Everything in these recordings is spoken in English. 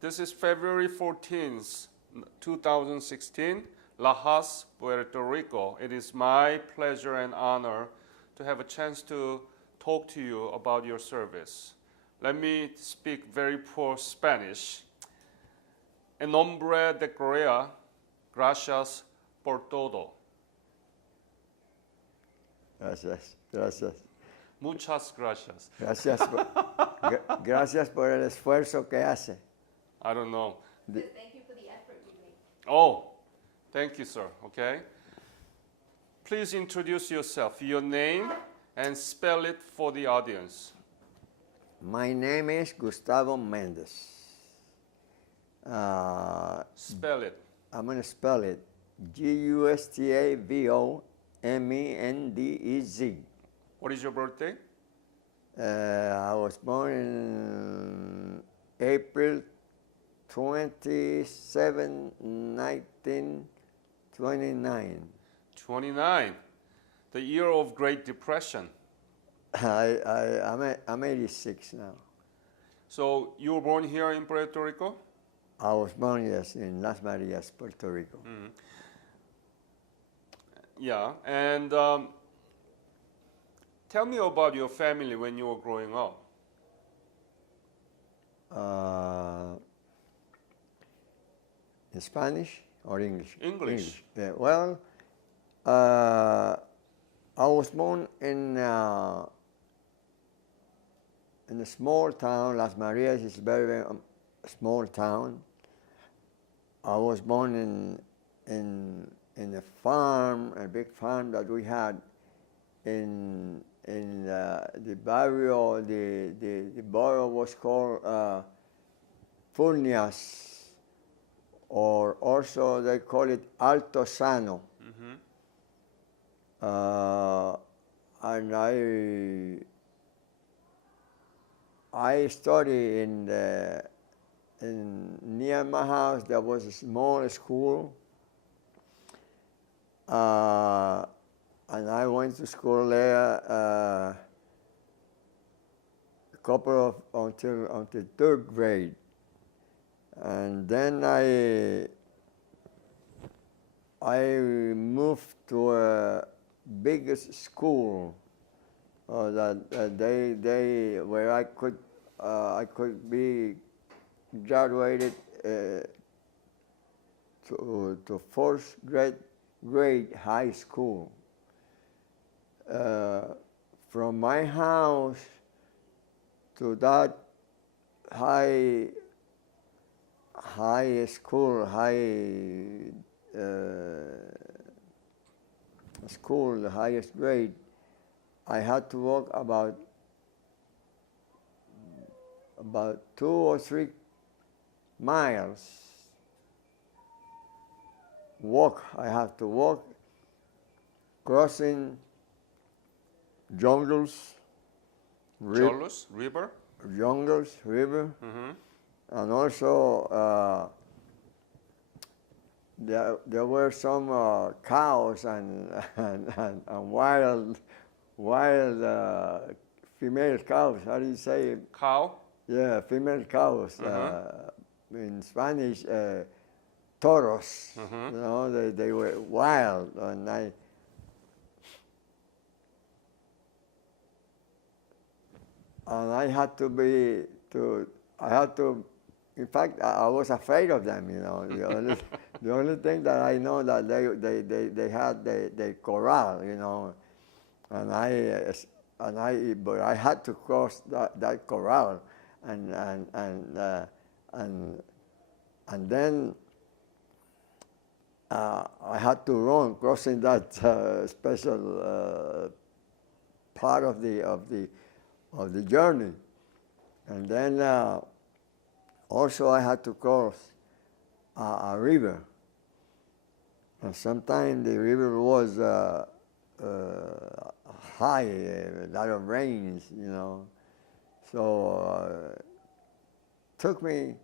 This is February 14th, 2016, Lajas, Puerto Rico. It is my pleasure and honor to have a chance to talk to you about your service. Let me speak very poor Spanish. En nombre de Korea, gracias por todo. Gracias, gracias. Muchas gracias. Gracias por el esfuerzo que hace. I don't know. Thank you for the effort you make. Oh, thank you, sir. Okay. Please introduce yourself, your name, and spell it for the audience. My name is Gustavo Mendez. Spell it. I'm going to spell it. Gustavomendez. What is your birthday? I was born in April 27, 1929. 29. The year of Great Depression. I'm 86 now. So you were born here in Puerto Rico? I was born, yes, in Las Marias, Puerto Rico. Mm. Yeah, and tell me about your family when you were growing up. In Spanish or English? English. Yeah, well, I was born in a small town. Las Marias is a very small town. I was born in a farm, a big farm that we had in the barrio. The borough was called Furnias, or also they call it Alto Sano. Mm-hmm. And I studied near my house. There was a small school, and I went to school there a couple of until third grade, and then I moved to a big school that where I could be graduated to fourth grade high school. From my house to that high school, the highest grade, I had to walk about 2 or 3 miles. I have to walk, crossing jungles, River? Mm-hmm. And also there were some cows and wild female cows. How do you say it? Cow? Yeah, female cows. Mm-hmm. In Spanish, toros. Mm-hmm. You know, they were wild, and I had to in fact, I was afraid of them, you know. The only thing that I know that they had the corral, you know, but I had to cross that corral, and then I had to run crossing that special part of the journey, and then also I had to cross a river, and sometimes the river was high, a lot of rains, you know, so took me.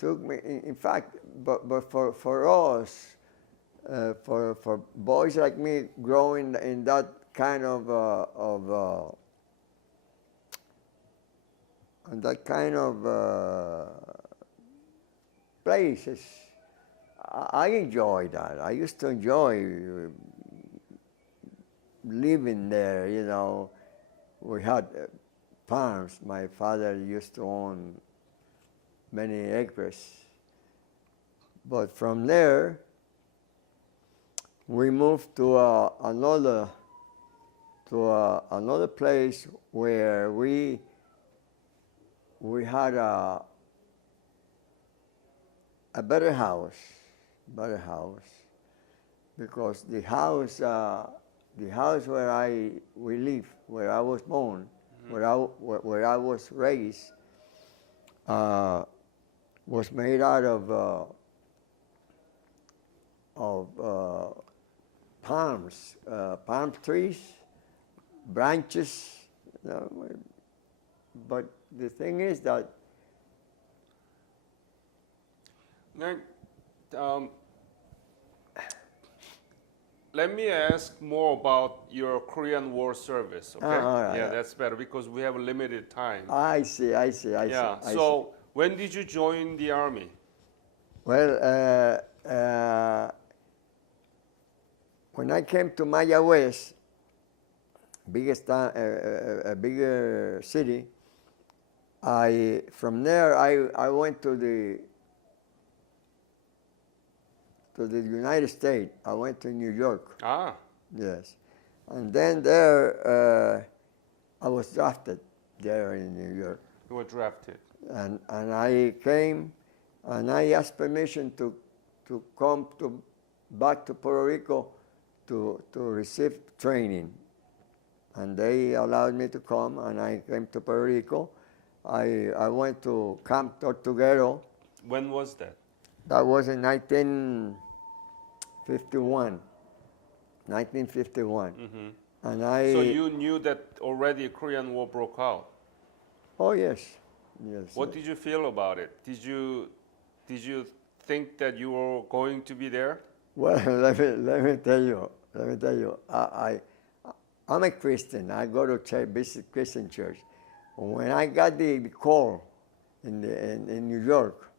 In fact, but for us, for boys like me growing in that kind of place is, I enjoy that. I used to enjoy living there, you know. We had farms. My father used to own many acres. But from there, we moved to another place where we had a better house, because the house where we live, where I was born, where I was raised, was made out of palms, palm trees, branches. You know, but the thing is that Now, let me ask more about your Korean War service, okay? all right. Yeah, that's better because we have a limited time. I see. Yeah, so when did you join the army? Well, when I came to Mayagüez, a bigger city, from there I went to the United States. I went to New York. Ah, Yes, and then there I was drafted there in New York, you were drafted. and I came, and I asked permission to come back to Puerto Rico to receive training, and they allowed me to come, and I came to Puerto Rico. I went to Camp Tortuguero. When was that? That was in 1951. 1951. Mm-hmm. And So you knew that already a Korean War broke out. Oh yes. What did you feel about it? Did you think that you were going to be there? Well, let me tell you. I'm a Christian. I go to church, visit Christian church. When I got the call in New York,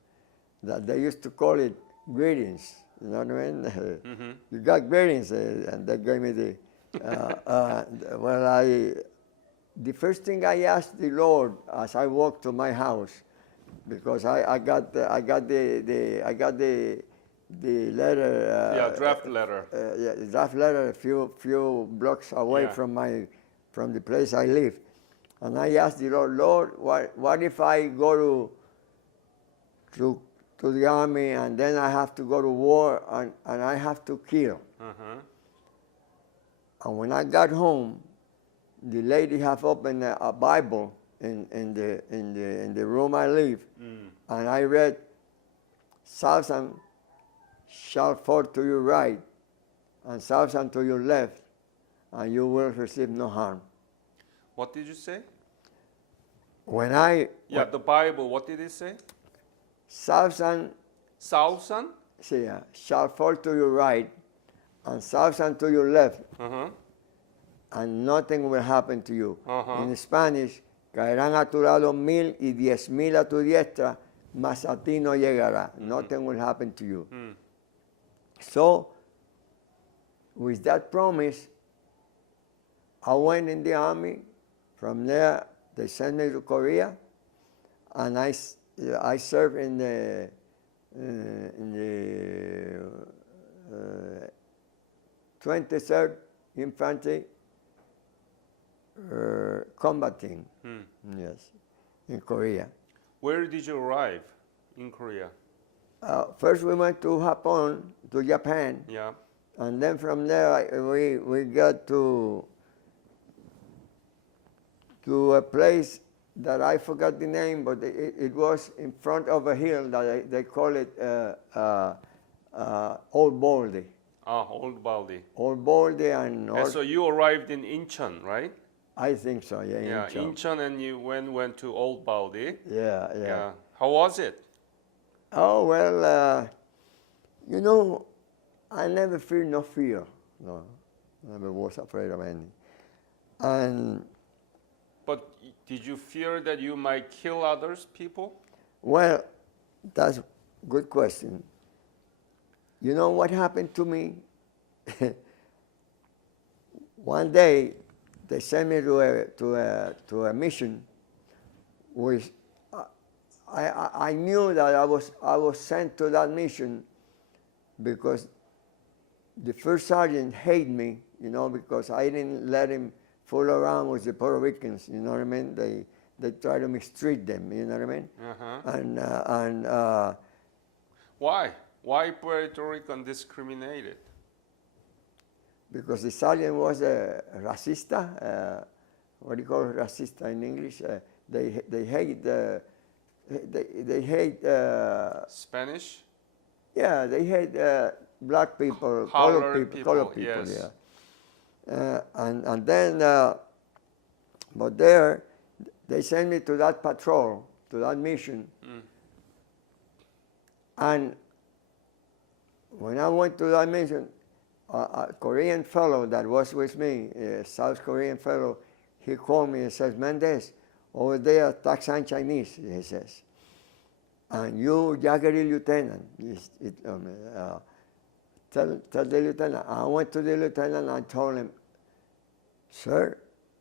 that they used to call it greetings. You know what I mean? Mm-hmm. You got greetings, and they gave me the. The first thing I asked the Lord as I walked to my house, because I got the letter. Draft letter. The draft letter a few blocks away Yeah. from the place I live, and I asked the Lord, what if I go to the army and then I have to go to war and I have to kill? Uh-huh. And when I got home, the lady have opened a Bible in the room I live, and I read, "Thousand shall fall to your right, and thousand to your left, and you will receive no harm." What did you say? The Bible. What did it say? Thousand Thousand. shall fall to your right, and thousand to your left, Uh-huh. and nothing will happen to you. Uh-huh. In Spanish, caerán a tu lado 1,000 y 10,000 a tu diestra, mas a ti no llegará. Nothing will happen to you. So, with that promise, I went in the army. From there, they sent me to Korea, and I served in the 23rd Infantry combating. Yes, in Korea. Where did you arrive in Korea? First, we went to Japan. Yeah. And then from there, we got to a place that I forgot the name, but it was in front of a hill that they call it Old Baldy. Old Baldy. Old Baldy and So you arrived in Incheon, right? I think so, yeah. Yeah, Incheon, and you went to Old Baldy. Yeah. How was it? Oh, well, you know, I never feel no fear. No, never was afraid of any. But did you fear that you might kill others people? Well, that's good question. You know what happened to me? One day, they sent me to a mission, which I knew that I was sent to that mission because the first sergeant hated me, you know, because I didn't let him fool around with the Puerto Ricans, you know what I mean? They try to mistreat them, you know what I mean? Uh-huh. Why? Why Puerto Rican discriminated? Because the sergeant was a racista. What do you call racista in English? They hate they hate Spanish? yeah, they hate black people, Colored colored people, yes. yeah. And then but there they sent me to that patrol, to that mission. And when I went to that mission, a Korean fellow that was with me, a South Korean fellow, he called me and says, "Mendez, over there, Taxan Chinese," he says. "And you, Jaggery Lieutenant, tell the lieutenant." I went to the lieutenant and I told him, "Sir,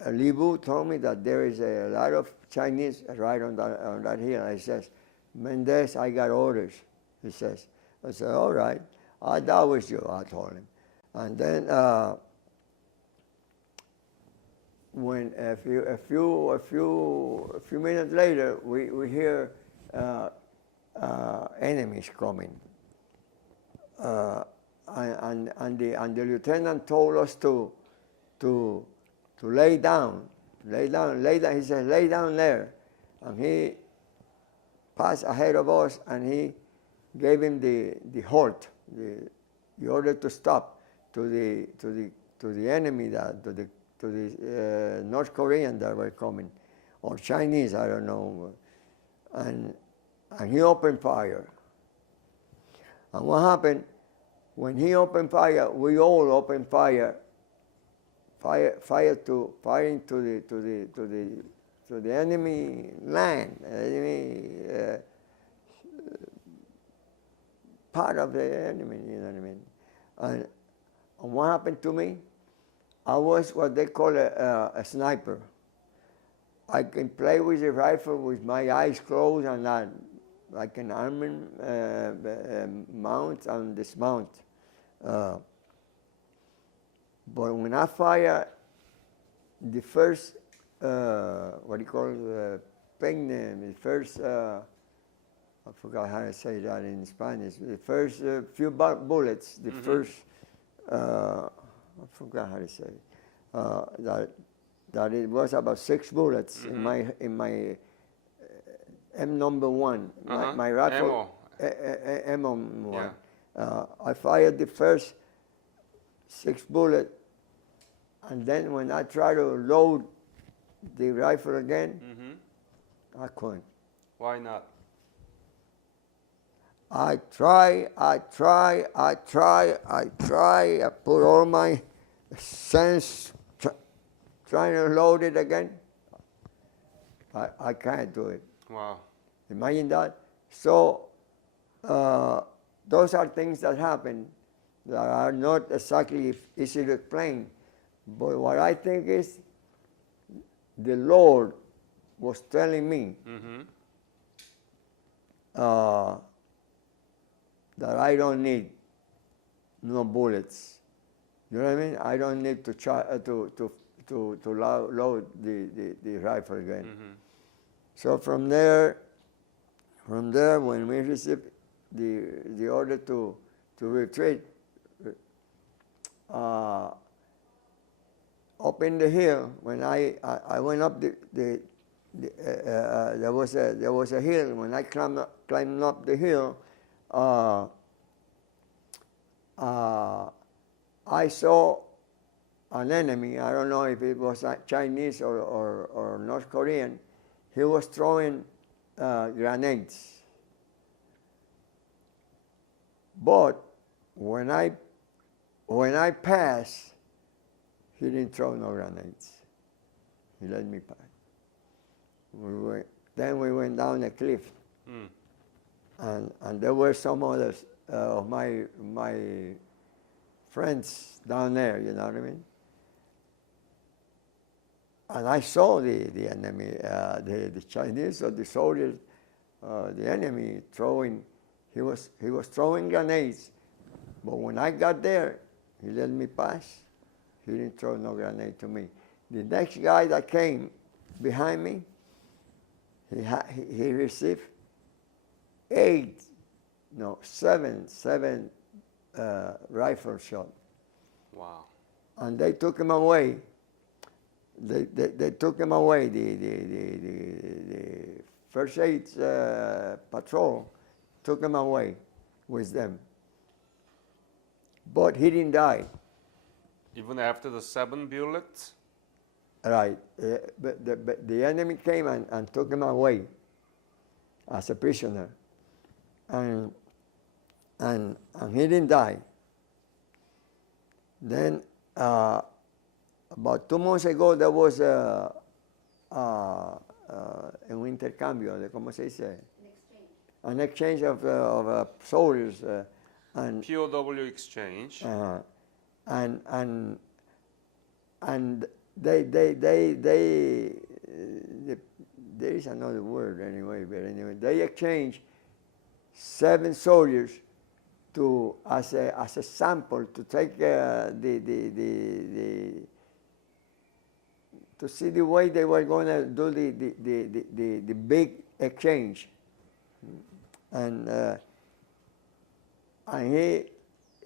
Li Bu told me that there is a lot of Chinese right on that hill." He says, "Mendez, I got orders," he says. I said, "All right, that was you," I told him. And then when a few minutes later, we hear enemies coming, and the lieutenant told us to lay down. He said, "Lay down there," and he passed ahead of us, and he gave him the halt, the order to stop to the enemy, to the North Korean that were coming, or Chinese, I don't know, and he opened fire. And what happened when he opened fire? We all opened fire to the enemy land, enemy part of the enemy, you know what I mean? And what happened to me? I was what they call a sniper. I can play with the rifle with my eyes closed and not like an arming mount and dismount. But when I fire the first, what do you call it, the first, I forgot how to say that in Spanish, the first few bullets, the first, I forgot how to say it, that it was about 6 bullets in my M1, my rifle, M1. Yeah. I fired the first 6 bullets, and then when I tried to load the rifle again, I couldn't. Why not? I try. I put all my sense trying to load it again. I can't do it. Wow. Imagine that. So those are things that happen that are not exactly easy to explain. But what I think is the Lord was telling me that I don't need no bullets. You know what I mean? I don't need to load the rifle again. So from there, when we received the order to retreat, up in the hill, when I went up there was a hill. When I climbed up the hill, I saw an enemy. I don't know if it was Chinese or North Korean. He was throwing grenades. But when I passed, he didn't throw no grenades. He let me pass. Then we went down a cliff. and there were some others of my friends down there, you know what I mean? And I saw the enemy, the Chinese or the soldiers, the enemy throwing. He was throwing grenades, but when I got there, he let me pass. He didn't throw no grenade to me. The next guy that came behind me, he received seven rifle shot. Wow. And they took him away. They took him away. The first aid patrol took him away with them. But he didn't die. Even after the 7 bullets? Right. But the enemy came and took him away as a prisoner. And he didn't die. Then about 2 months ago, there was un intercambio, ¿cómo se dice? An exchange of soldiers. And POW exchange. And there is another word anyway, but anyway, they exchanged 7 soldiers as a sample to take to see the way they were going to do the big exchange, and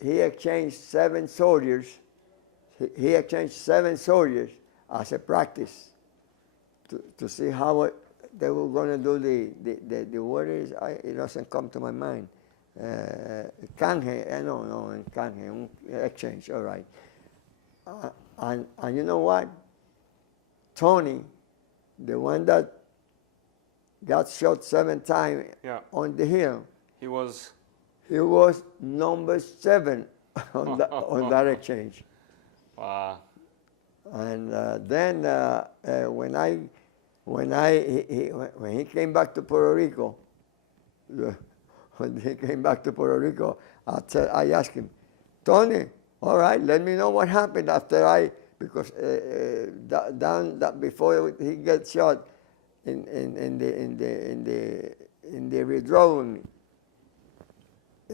he exchanged 7 soldiers. He exchanged 7 soldiers as a practice to see how they were going to do the word is, it doesn't come to my mind. Canje, no, canje, exchange, all right. And you know what? Tony, the one that got shot 7 times on the hill, he was number 7 on that exchange. Wow. And then when he came back to Puerto Rico, I asked him, Tony, all right, let me know what happened after because before he gets shot in the withdrawal,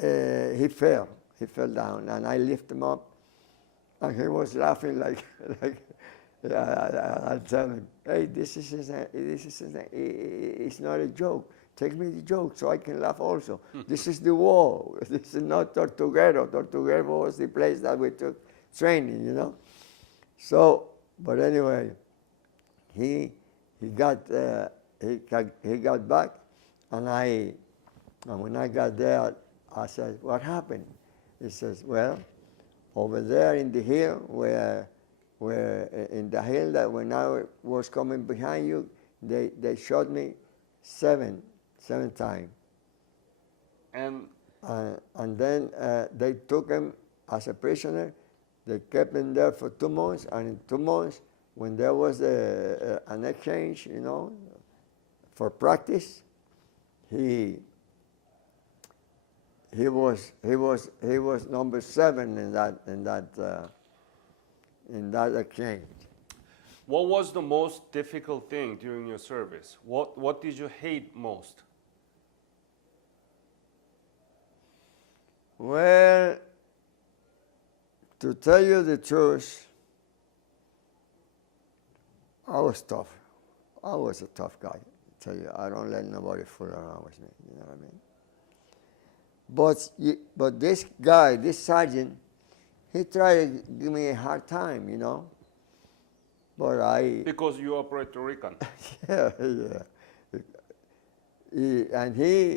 he fell down, and I lifted him up, and he was laughing like I tell him, hey, this is it's not a joke. Take me the joke so I can laugh also. This is the war. This is not Tortuguero. Tortuguero was the place that we took training, you know. So, but anyway, he got back, and when I got there, I said, what happened? He says, well, over there in the hill where in the hill that when I was coming behind you, they shot me 7 times. And then they took him as a prisoner. They kept him there for 2 months, and in 2 months, when there was an exchange, you know, for practice, he was number 7 in that exchange. what was the most difficult thing during your service? What did you hate most? Well, to tell you the truth, I was tough. I was a tough guy. I tell you, I don't let nobody fool around with me. You know what I mean? But this guy, this sergeant, he tried to give me a hard time, you know. But Because you are Puerto Rican. yeah.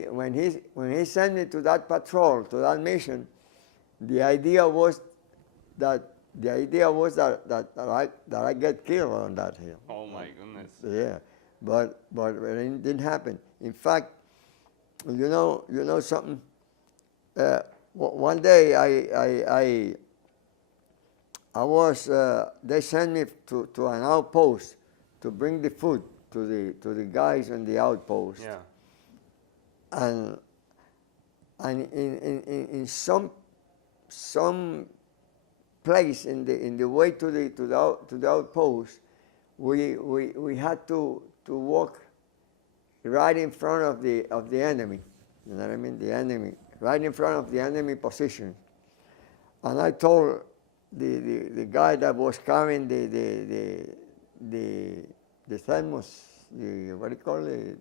When he sent me to that patrol, to that mission, the idea was that I get killed on that hill. Oh my goodness. Yeah, but it didn't happen. In fact, you know something. One day I was they sent me to an outpost to bring the food to the guys in the outpost. Yeah. And and in some place in the way to the outpost, we had to walk right in front of the enemy. You know what I mean? The enemy, right in front of the enemy position. And I told the guy that was carrying the thermos, what do you call it?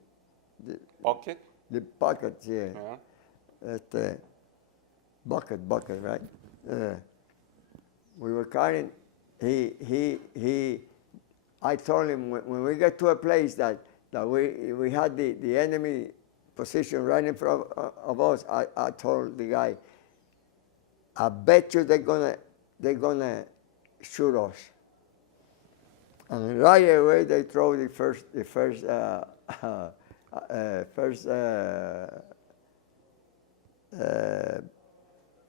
Bucket? The bucket, yeah. Yeah. Bucket, right? We were carrying. I told him when we get to a place that we had the enemy position right in front of us. I told the guy, I bet you they're gonna shoot us. And right away they throw the first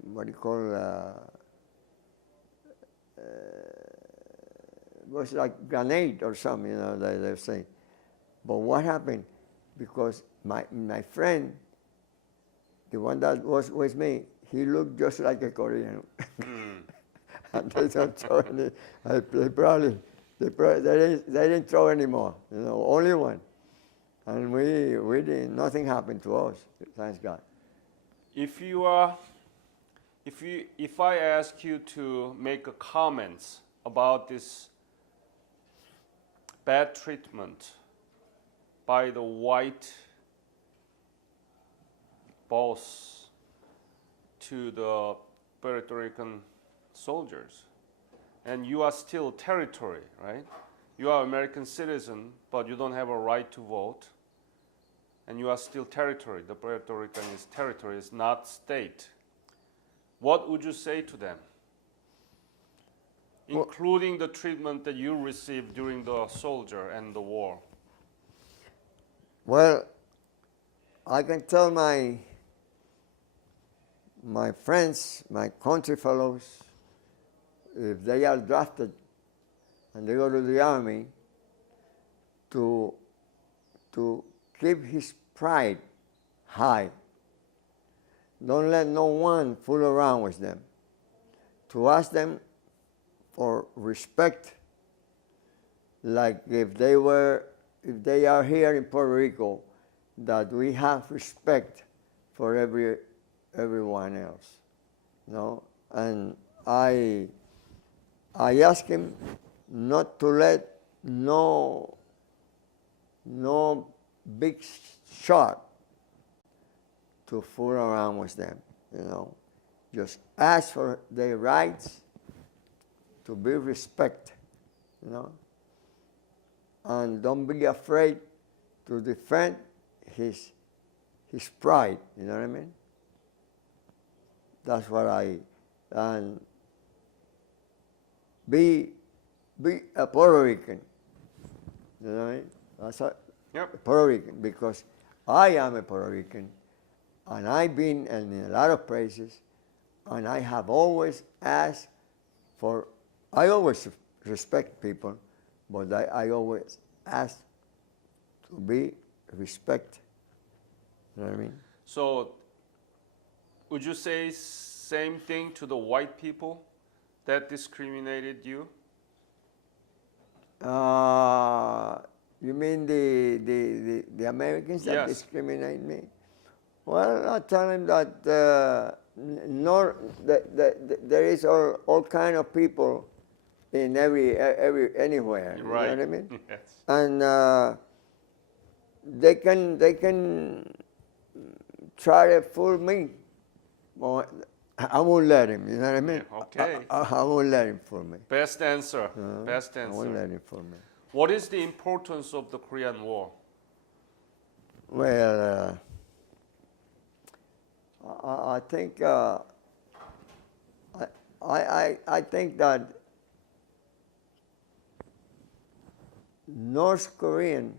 what do you call it was like grenade or something, you know, they're saying. But what happened? Because my friend, the one that was with me, he looked just like a Korean. And they don't throw any. They didn't throw anymore. You know, only one. And we didn't. Nothing happened to us. Thanks God. If I ask you to make a comments about this bad treatment by the white boss to the Puerto Rican soldiers, and you are still territory, right? You are American citizen, but you don't have a right to vote, and you are still territory. The Puerto Rican is territory, is not state. What would you say to them? Including the treatment that you received during the soldier and the war. Well, I can tell my friends, my country fellows, if they are drafted and they go to the army, to keep his pride high. Don't let no one fool around with them. To ask them for respect, like if they are here in Puerto Rico, that we have respect for everyone else, you know. And I ask him not to let no big shot to fool around with them, you know. Just ask for their rights to be respected, you know. And don't be afraid to defend his pride, you know what I mean? That's what and be a Puerto Rican, you know what I mean? That's a Puerto Rican, because I am a Puerto Rican, and I've been in a lot of places, and I have always asked for, I always respect people, but I always ask to be respected. You know what I mean? So, would you say same thing to the white people that discriminated you? You mean the Americans that discriminate me? Well, I tell them that there is all kind of people in anywhere. Right. You know what I mean? Yes. And they can try to fool me. Well, I won't let him. You know what I mean? Yeah, okay. I won't let him fool me. Best answer. Best I won't answer. let him fool me. What is the importance of the Korean War? Well, I think I think that North Korean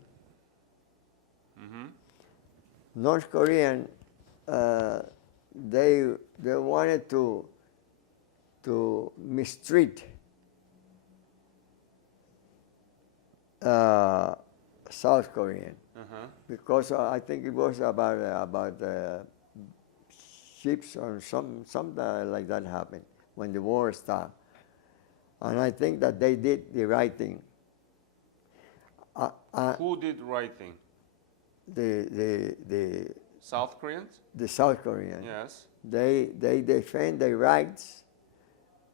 they wanted to mistreat South Korean because I think it was about ships or something like that happened when the war started. And I think that they did the right thing. Who did the right thing? The South Koreans? the South Koreans. Yes. They defend their rights,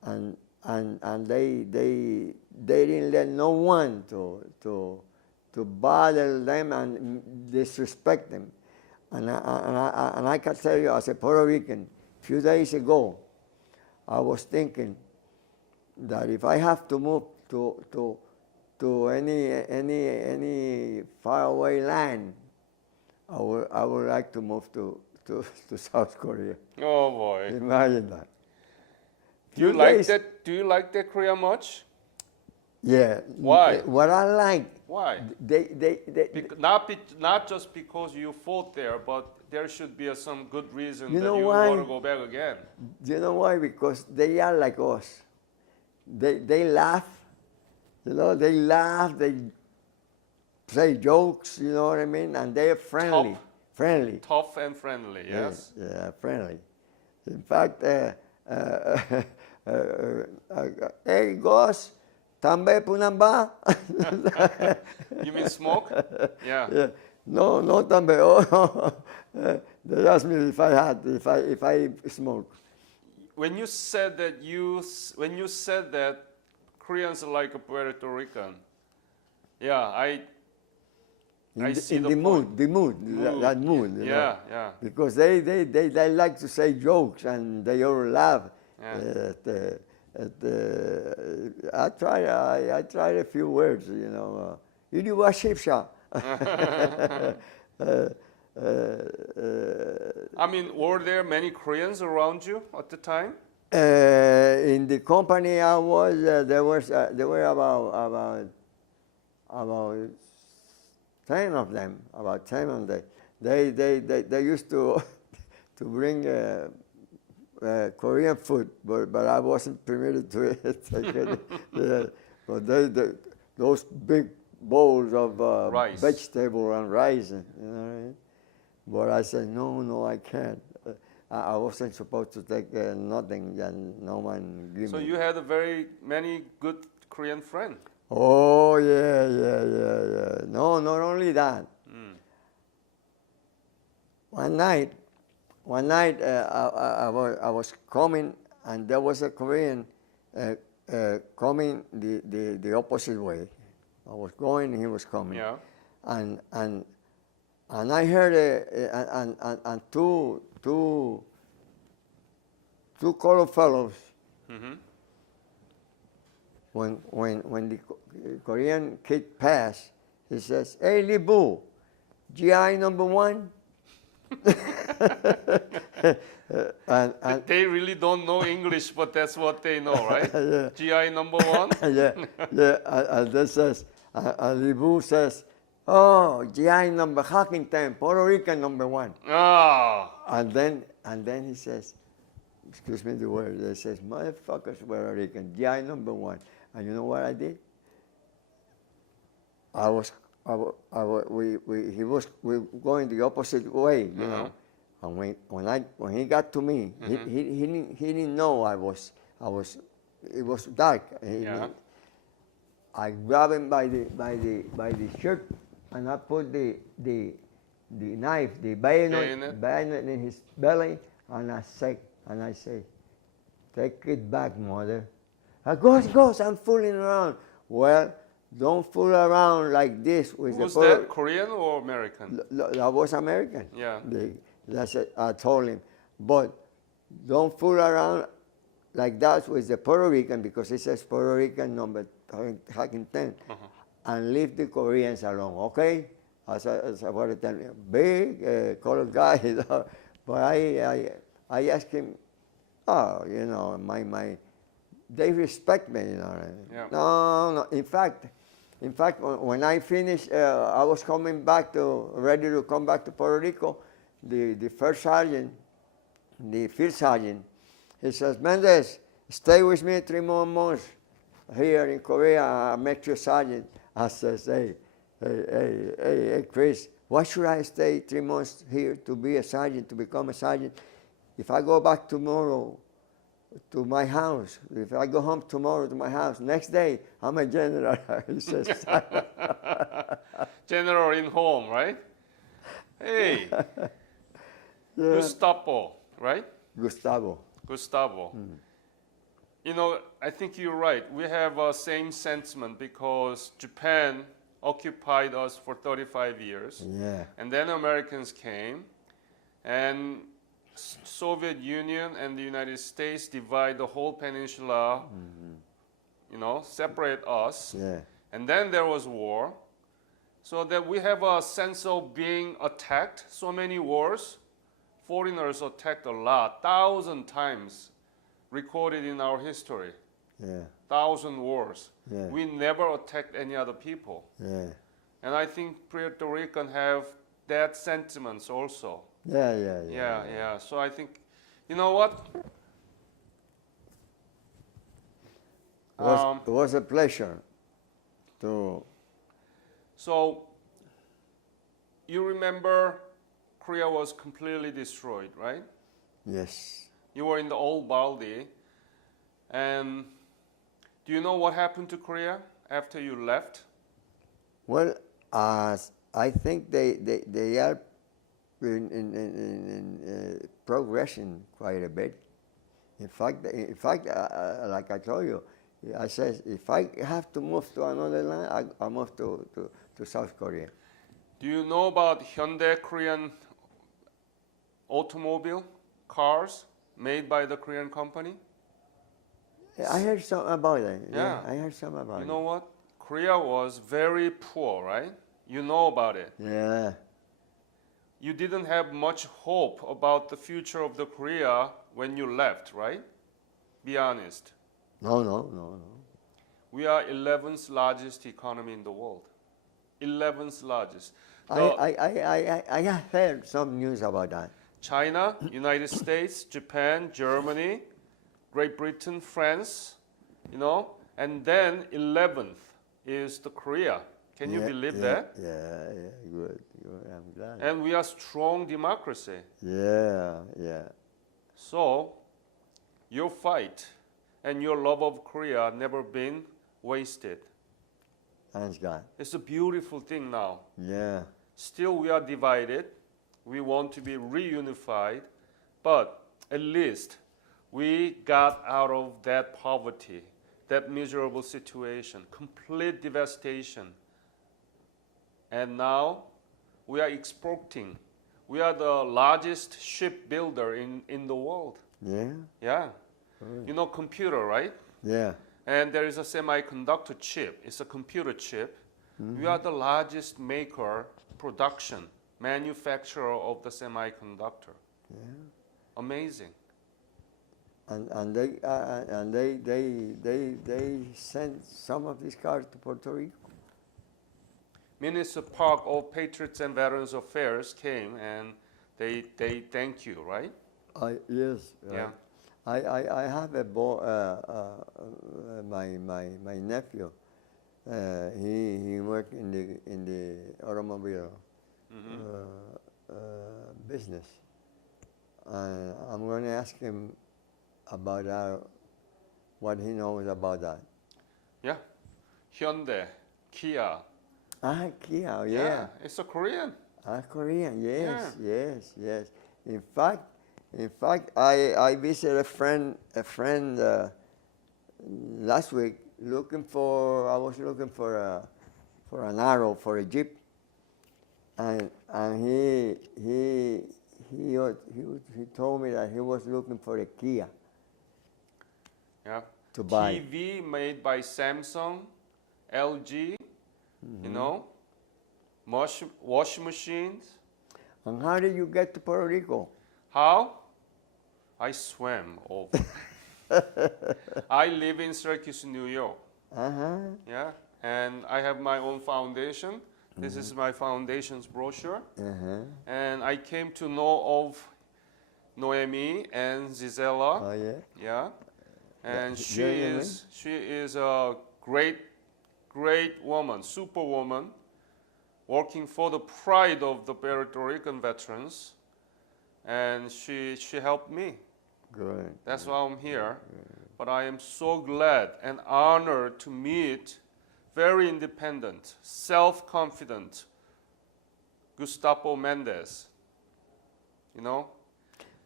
and they didn't let no one to bother them and disrespect them. And I can tell you, as a Puerto Rican, a few days ago, I was thinking that if I have to move to any faraway land, I would like to move to South Korea. Oh boy. Imagine that. Do you Few like days- that? Do you like that Korea much? Yeah. Why? What I like, Why? they Not just because you fought there, but there should be some good reason You that know you why? want to go back again. Do you know why? Because they are like us. They laugh, they laugh, they say jokes, you know what I mean? And they're friendly. Tough. Friendly. Tough and friendly. Yes. Yeah, friendly. In fact, hey, Gos, tambe punang ba? You mean smoke? Yeah. Yeah. No, no tambe. Oh, they asked me if I smoke. When you said that Koreans are like a Puerto Rican, yeah, I see In the the point. mood, that mood. you know. Yeah, yeah. Because they like to say jokes and they all laugh. Yeah. I tried a few words, You do a ship shop. I mean, were there many Koreans around you at the time? In the company I was, there were about 10 of them. About 10 of them. They used to bring Korean food, but I wasn't permitted to eat. Yeah. But those big bowls of Rice. vegetable and rice, you know what I mean? But I said, no, I can't. I wasn't supposed to take nothing, and no one give So me. you had many good Korean friends. Oh, yeah. No, not only that. One night, I was coming, and there was a Korean coming the opposite way. I was going, he was coming. Yeah. And I heard and two colored fellows. Mm-hmm. When the Korean kid passed, he says, "Hey, Lee Boo, GI number 1." and They really don't know English, but that's what they know, right? Yeah. GI number 1. yeah. And that says, and Lee Boo says, "Oh, GI number Hawkinton, Puerto Rican number 1." Ah. And then he says, excuse me the word, he says, "Motherfuckers, Puerto Rican, GI number 1." And you know what I did? We were going the opposite way, you know. And when he got to me, he didn't know I was. It was dark. Yeah. I grabbed him by the shirt, and I put the knife, the bayonet in his belly, and I say, "Take it back, mother." Goes, I'm fooling around. Well, don't fool around like this with Was the that Korean or American? I was American. Yeah. That's it. I told him, but don't fool around like that with the Puerto Rican, because it says Puerto Rican number 10, and leave the Koreans alone, okay? As I want to tell him, big colored guy, you know. But I asked him, they respect me, you know. Yeah. No. In fact, when I finished, I was ready to come back to Puerto Rico. The first sergeant, the field sergeant, he says, "Mendez, stay with me 3 more months here in Korea. I'll make you sergeant." I says, hey, Chris, why should I stay 3 months here to be a sergeant, to become a sergeant? if I go back tomorrow to my house, if I go home tomorrow to my house, next day I'm a general. He says, General in home, right? Hey, Gustavo, right? Gustavo. Gustavo. You know, I think you're right. We have a same sentiment because Japan occupied us for 35 years. Yeah. And then Americans came, and Soviet Union and the United States divide the whole peninsula, you know, separate us. Yeah. And then there was war. So that we have a sense of being attacked. So many wars. Foreigners attacked a lot, 1,000 times recorded in our history. Yeah. 1,000 wars. Yeah. We never attacked any other people. Yeah. And I think Puerto Rican have that sentiments also. Yeah. So I think, you know what? It was a pleasure to. So you remember Korea was completely destroyed, right? Yes. You were in the old Baldi. And do you know what happened to Korea after you left? Well, I think they are in progressing quite a bit. In fact, like I told you, I said if I have to move to another land, I move to South Korea. Do you know about Hyundai Korean automobile cars made by the Korean company? I heard some about it. Yeah. I heard some about it. You know what? Korea was very poor, right? You know about it. Yeah. You didn't have much hope about the future of the Korea when you left, right? Be honest. No. We are 11th largest economy in the world. 11th largest. I have heard some news about that. China, United States, Japan, Germany, Great Britain, France, you know, and then 11th is the Korea. Can you believe that? Yeah, good. I'm glad. And we are strong democracy. Yeah. So your fight and your love of Korea never been wasted. Thanks God. It's a beautiful thing now. Yeah. Still we are divided. We want to be reunified, but at least we got out of that poverty, that miserable situation, complete devastation. And now we are exporting. We are the largest shipbuilder in the world. Yeah. Yeah. You know computer, right? Yeah. And there is a semiconductor chip. It's a computer chip. We are the largest maker, production, manufacturer of the semiconductor. Yeah. Amazing. And they sent some of these cars to Puerto Rico. Minister Park of Patriots and Veterans Affairs came and they thank you, right? Yes. Yeah. I have a boy, my nephew. He worked in the automobile business. I'm going to ask him about what he knows about that. Yeah. Hyundai, Kia. Kia, yeah. It's a Korean. Korean, yes. In fact, I visited a friend last week. I was looking for an arrow for a Jeep, and he told me that he was looking for a Kia. Yeah. To buy. TV made by Samsung, LG, you know, washing machines. And how did you get to Puerto Rico? How? I swam over. I live in Syracuse, New York. Yeah, and I have my own foundation. This is my foundation's brochure. And I came to know of Noemi and Zizella. Oh yeah. Yeah, and she yeah, is a great woman, superwoman, working for the pride of the Puerto Rican veterans. and she helped me. Good. That's why I'm here. But I am so glad and honored to meet very independent, self-confident Gustavo Mendez. You know?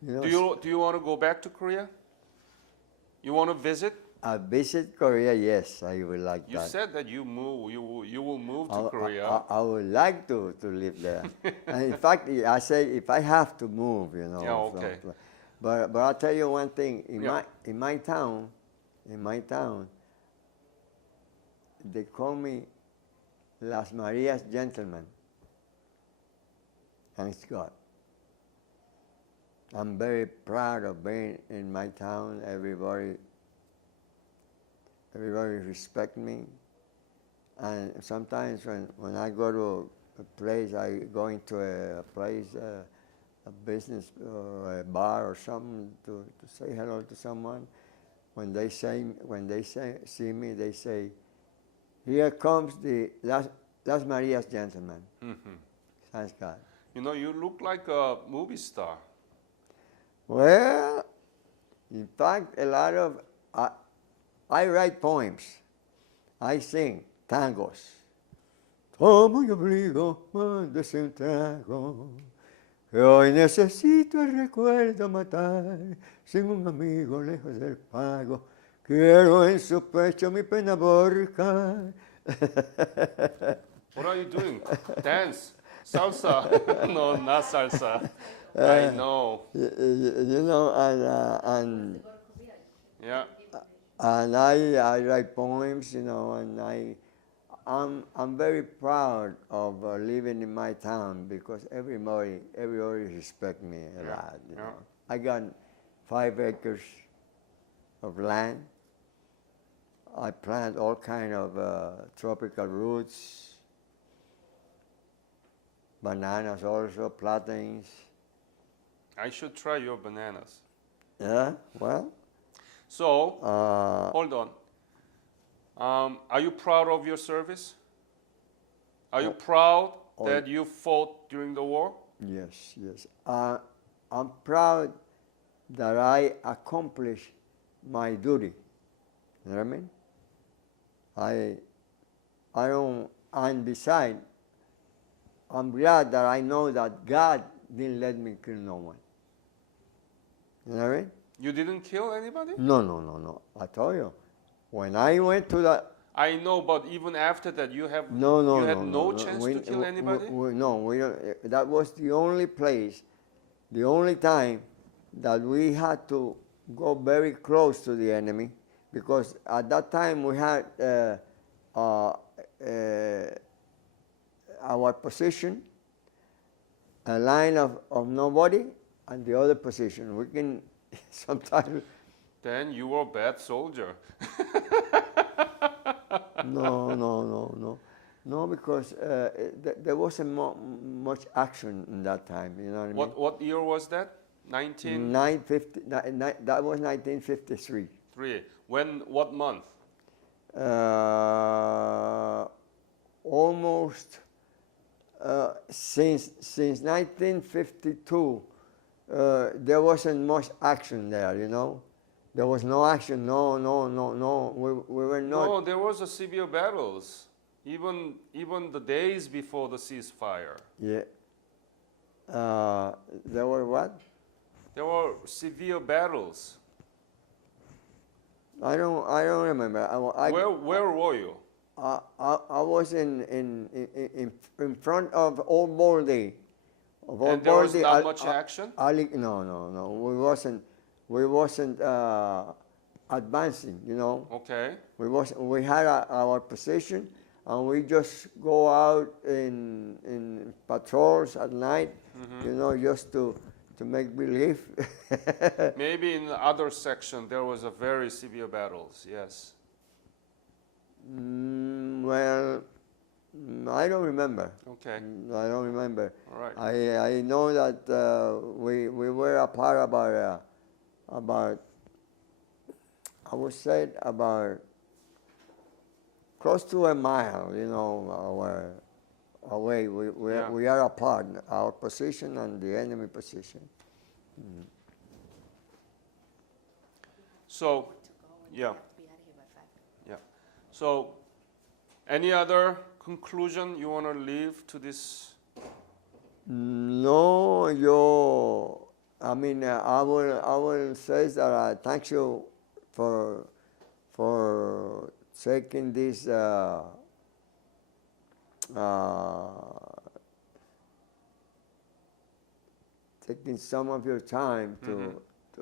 You know, Do you want to go back to Korea? You want to visit? I visit Korea, yes, I would like You that. said that you will move to Korea. I would like to live there. And in fact, I say if I have to move, you know. Yeah, okay. But I'll tell you one thing. Yeah. In my town, they call me Las Marias gentleman. Thanks God. I'm very proud of being in my town. Everybody respect me. And sometimes when I go to a place, I go into a place, a business or a bar or something to say hello to someone. When they see me, they say, "Here comes the Las Marias gentleman." Mhm. Thanks God. You know, you look like a movie star. Well, in fact, I write poems. I sing tangos. Tomo y obligo, mándese un trago, que hoy necesito el recuerdo matar, sin un amigo lejos del pago, quiero en su pecho mi pena borcar. What are you doing? Dance? Salsa? No, not salsa. I know. You know, and Yeah. and I write poems, you know, and I'm very proud of living in my town because everybody respect me a lot. You know, I got 5 acres of land. I plant all kind of tropical roots, bananas also, plantains. I should try your bananas. Yeah, well. So, hold on. Are you proud of your service? Are you proud that you fought during the war? Yes, yes. I'm proud that I accomplished my duty. You know what I mean? I don't, and besides, I'm glad that I know that God didn't let me kill no one. You know what I mean? You didn't kill anybody? No. I told you, when I went to the I know, but even after that, you had no chance to kill anybody? No, we don't. That was the only place, the only time that we had to go very close to the enemy, because at that time we had our position, a line of nobody, and the other position. We can sometimes. Then you were a bad soldier. No, because there wasn't much action in that time. You know what I mean? What year was that? 950. That was 1953. What month? Almost since 1952, there wasn't much action there. You know. There was no action. No. We were not. No, there was a severe battles. Even the days before the ceasefire. Yeah. There were what? There were severe battles. I don't remember. Where were you? I was in front of Old Baldy. And there was not much action? No. We wasn't advancing, you know. Okay. We had our position, and we just go out in patrols at night, you know, just to make believe. Maybe in the other section there was a very severe battles. Yes. Well, I don't remember. Okay. I don't remember. All right. I know that we were apart about I would say about close to a mile, you know, away. We are apart, our position and the enemy position. So, We yeah, have to be out of here by 5. yeah. So, any other conclusion you want to leave to this? No, I mean, I will say that I thank you for taking this taking some of your time to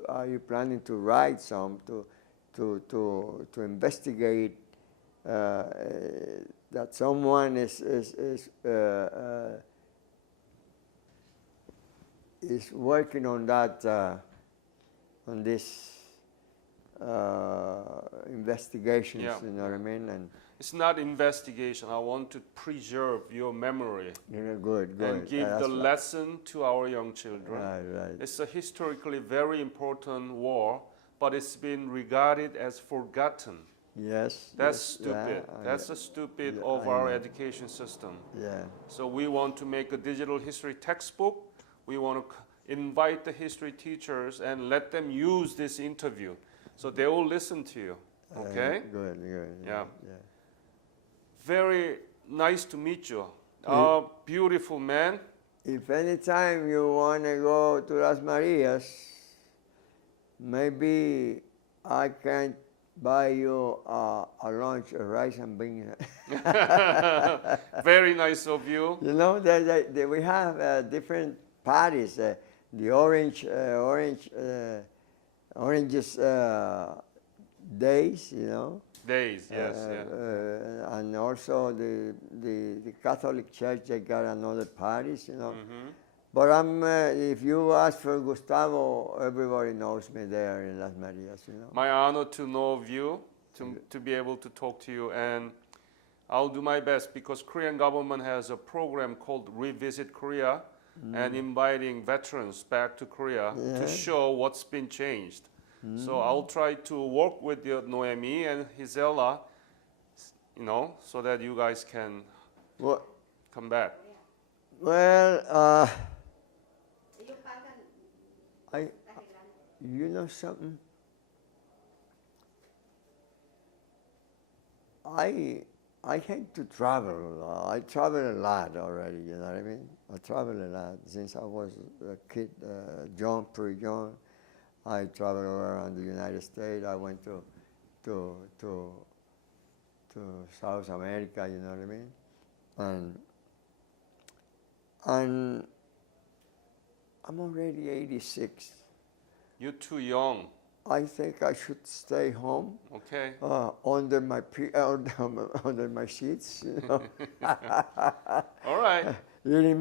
are you planning to write some to investigate that someone is working on that on this investigations, Yeah, you know what I mean? And It's not investigation. I want to preserve your memory good. and give That's the right. lesson to our young children. Right. It's a historically very important war, but it's been regarded as forgotten. Yes. That's yes, stupid. yeah, That's the stupid yeah, of I our know. education system. Yeah. So we want to make a digital history textbook. We want to invite the history teachers and let them use this interview. So they will listen to you. Okay? Good. Yeah. Yeah. Very nice to meet you. Yeah. Beautiful man. If any time you want to go to Las Marias, maybe I can buy you a lunch, a rice and beans. Very nice of you. You know, we have different parties. The oranges days, you know. Days, yes, yeah. And also the Catholic Church, they got another parties, you know. But if you ask for Gustavo, everybody knows me there in Las Marias, you know. My honor to know of you, to be able to talk to you, and I'll do my best because Korean government has a program called Revisit Korea and inviting veterans back to Korea to show what's been changed. So I'll try to work with Noemi and Gisela, you know, so that you guys can Well, come back. well Ellos pagan I, arreglando. you know something? I hate to travel. I travel a lot already, you know what I mean? I travel a lot since I was a kid, pretty young. I traveled around the United States. I went to South America, you know what I mean? And I'm already 86. You're too young. I think I should stay home Okay. under my sheets, you know. All right. Eating